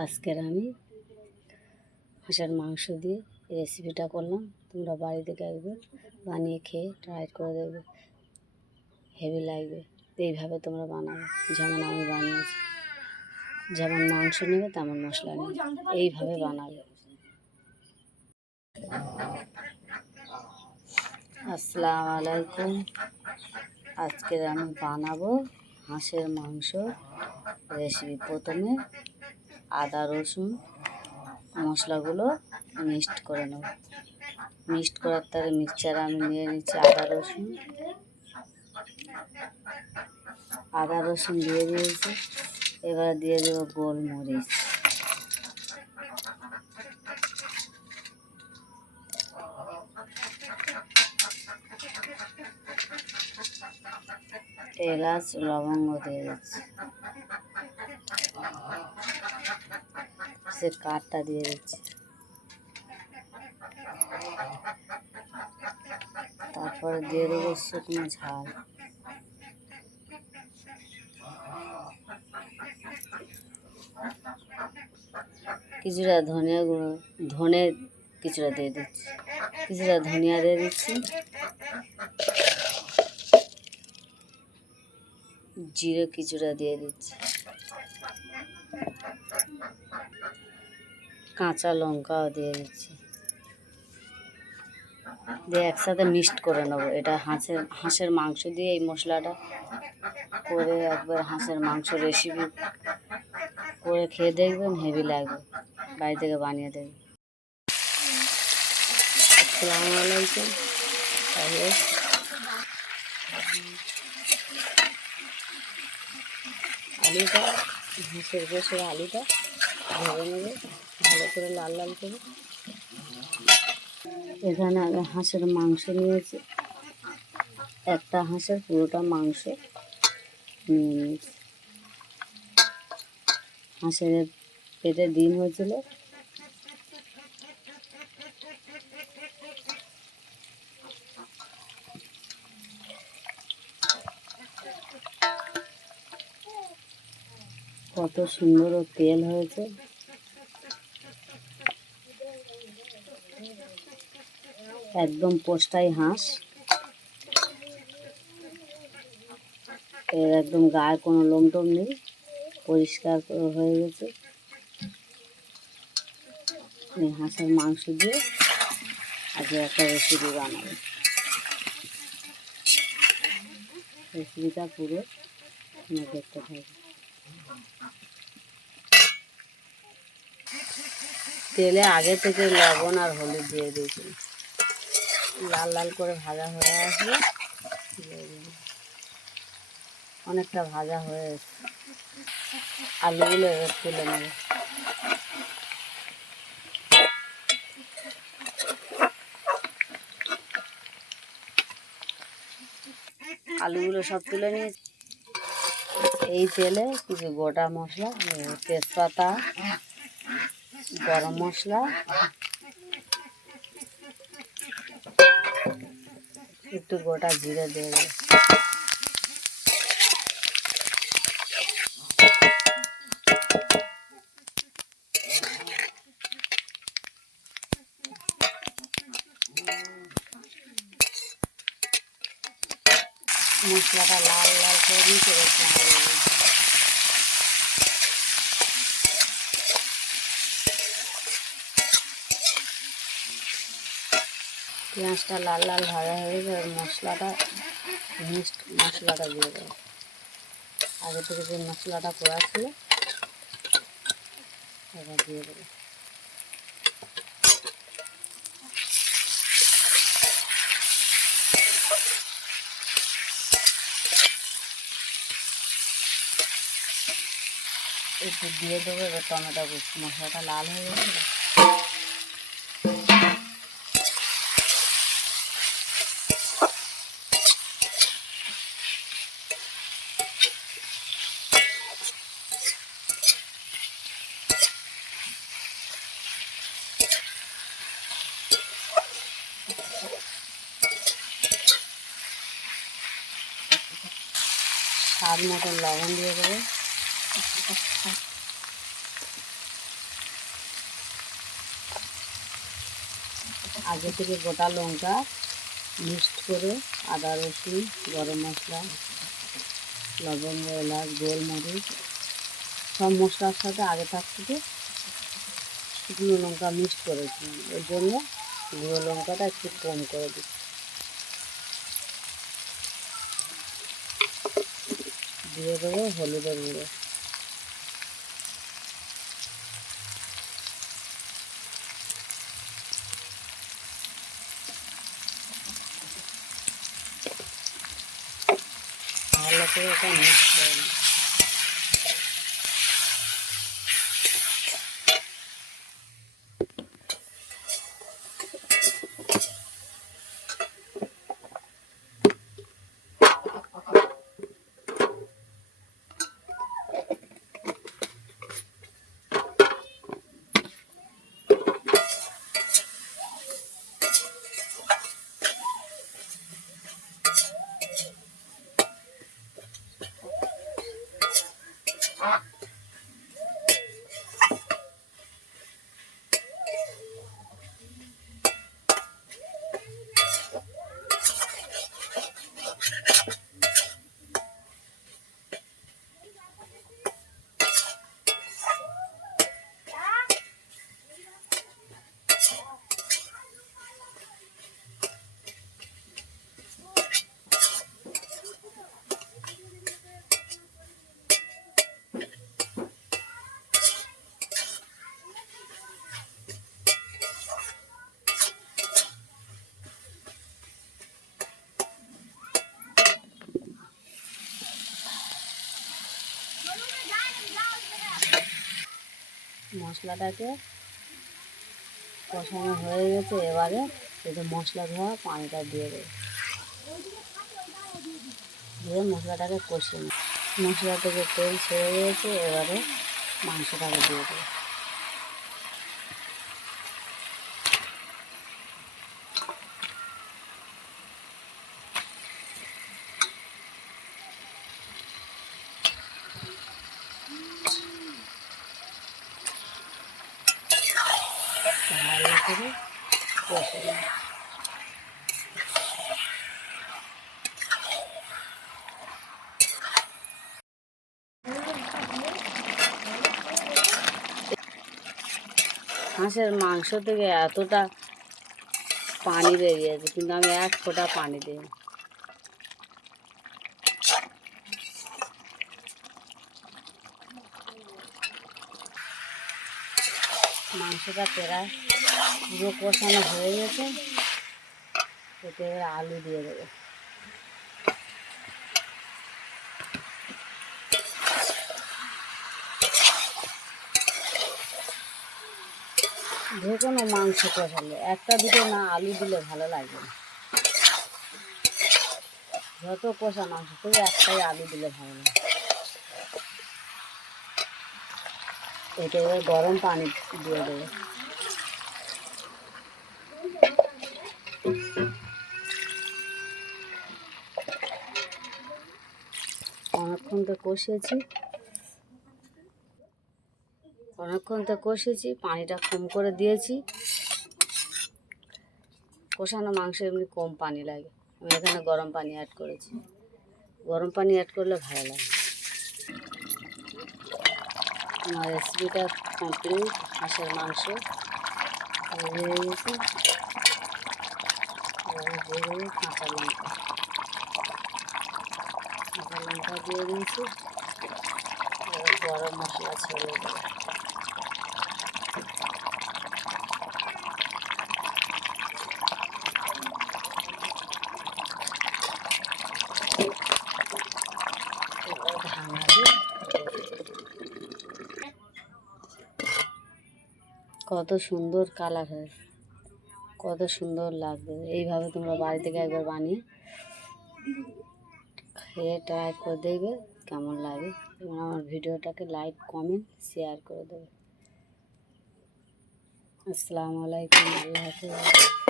আজকের আমি হাঁসের মাংস দিয়ে রেসিপিটা করলাম। তোমরা বাড়িতে একবার বানিয়ে খেয়ে ট্রাই করে দেখবে, হেভি লাগবে। এইভাবে তোমরা বানাবে যেমন আমি বানিয়েছি। যেমন মাংস নেবে তেমন মশলা নেবে, এইভাবে বানাবে। আসসালামু আলাইকুম। আজকে আমি বানাবো হাঁসের মাংস রেসিপি। প্রথমে আদা রসুন মশলাগুলো মিক্সড করে নেব। মিক্সড করার পরে মিক্সচারে আমি নিয়ে নিচ্ছি আদা রসুন দিয়ে দিয়েছি। এবার দিয়ে দেবো গোলমরিচ, এলাচ লবঙ্গ দিয়ে দিচ্ছি, সে কাঠটা দিয়ে দিচ্ছি। তারপরে দিয়ে দেবো শুকনো ঝাল, কিছুটা ধনিয়া গুঁড়ো, ধনে কিছুটা দিয়ে দিচ্ছি, কিছুটা ধনিয়া দিয়ে দিচ্ছি, জিরে কিছুটা দিয়ে দিচ্ছি, কাঁচা লঙ্কাও দিয়ে দিচ্ছি। দিয়ে একসাথে মিক্সড করে নেবো। এটা হাঁসের মাংস দিয়ে এই মশলাটা করে একবার হাঁসের মাংস রেসিপি করে খেয়ে দেখবেন, হেভি লাগবে। বাড়ি থেকে বানিয়ে দেখবেন। আসসালামু আলাইকুম। আলুটা, হাঁসের গোশের আলুটা ভেজে নেবে ভালো করে, লাল লাল করে। এখানে আমি হাঁসের মাংস নিয়েছি, একটা হাঁসের পুরোটা মাংস নিয়ে নিয়েছি। হাঁসের পেটে ডিম হয়েছিল, কত সুন্দর ও তেল হয়েছে। একদম পোস্টাই হাঁস, এর একদম গায়ে কোনো লোমটোম নেই, পরিষ্কার হয়ে গেছে। এই হাঁসের মাংস দিয়ে আজকে একটা রেসিপি বানাবো। রেসিপিটা পুরো দেখতে থাকবে। তেলে আগে থেকে লবণ আর হলুদ দিয়ে দিয়েছি, লাল লাল করে ভাজা হয়ে আসবে। অনেকটা ভাজা হয়ে এসছে, আলুগুলো এবার তুলে নেবে। আলুগুলো সব তুলে নিয়েছি। এই তেলে কিছু গোটা মশলা, তেজপাতা, গরম মশলা, একটু গোটা জিরে দিয়ে দেবো। মশলাটা লাল লাল করে নিচে রেখে পেঁয়াজটা লাল লাল ভাজা হয়ে যাবে। মশলাটা মিক্সড মশলাটা দিয়ে দেবো। আগে থেকে যে মশলাটা করা ছিল এবার দিয়ে দেবো। একটু দিয়ে দেবো। এবার টমেটো কুচি, মশলাটা লাল হয়ে গেছে। স্বাদ মতন লবণ দিয়ে দেবো। আগে থেকে গোটা লঙ্কা মিক্সড করে আদা রসুন গরম মশলা লবঙ্গ এলাচ গোলমরিচ সব মশলার সাথে আগে থাক থেকে শুকনো লঙ্কা মিক্সড করেছি, ওই জন্য গুঁড়ো লঙ্কাটা একটু কম করে দিচ্ছি। দিয়ে দেবো হলুদের গুঁড়ো, ভালো করে ওটা মিক্স করে নিই। মশলাটাকে কষানো হয়ে গেছে, এবারে এই যে মশলা ধোয়া পানিটা দিয়ে দেবো, দিয়ে মশলাটাকে কষিয়ে নেব। মশলা থেকে তেল ছেড়ে গিয়েছে, এবারে মাংসটাকে দিয়ে দেবো। ভালো করে কষে নেব। হাঁসের মাংস থেকে এতটা পানি বেরিয়েছে, কিন্তু আমি এক ফোঁটা পানি দিই। মাংসটা প্রায় পুরো কষানো হয়ে গেছে, এতে এবার আলু দিয়ে দেবো। যে কোনো মাংস কষালে একটা দুটো না আলু দিলে ভালো লাগবে না, যত কষা মাংস তবু একটাই আলু দিলে ভালো লাগে। এতে এবার গরম পানি দিয়ে দেবো। অনেকক্ষণ তো কষিয়েছি, পানিটা কম করে দিয়েছি। কষানো মাংস এমনি কম পানি লাগে, আমি এখানে গরম পানি অ্যাড করেছি। গরম পানি অ্যাড করলে ভালো লাগে। আমার রেসিপিটা কমপ্লিট, হাঁসের মাংস হয়ে গেছে। দিয়ে দেবো কাঁচা লঙ্কা দিয়ে দিয়েছি। এবার গরম মশলা ছেড়ে দেবো। কত সুন্দর কালার হয়েছে, কত সুন্দর লাগবে। এইভাবে তোমরা বাড়ি থেকে একবার বানিয়ে খেয়ে ট্রাই করে দেখবে কেমন লাগে, এবং আমার ভিডিওটাকে লাইক কমেন্ট শেয়ার করে দেবে। আসসালামু আলাইকুম, আল্লাহ হাফেজ।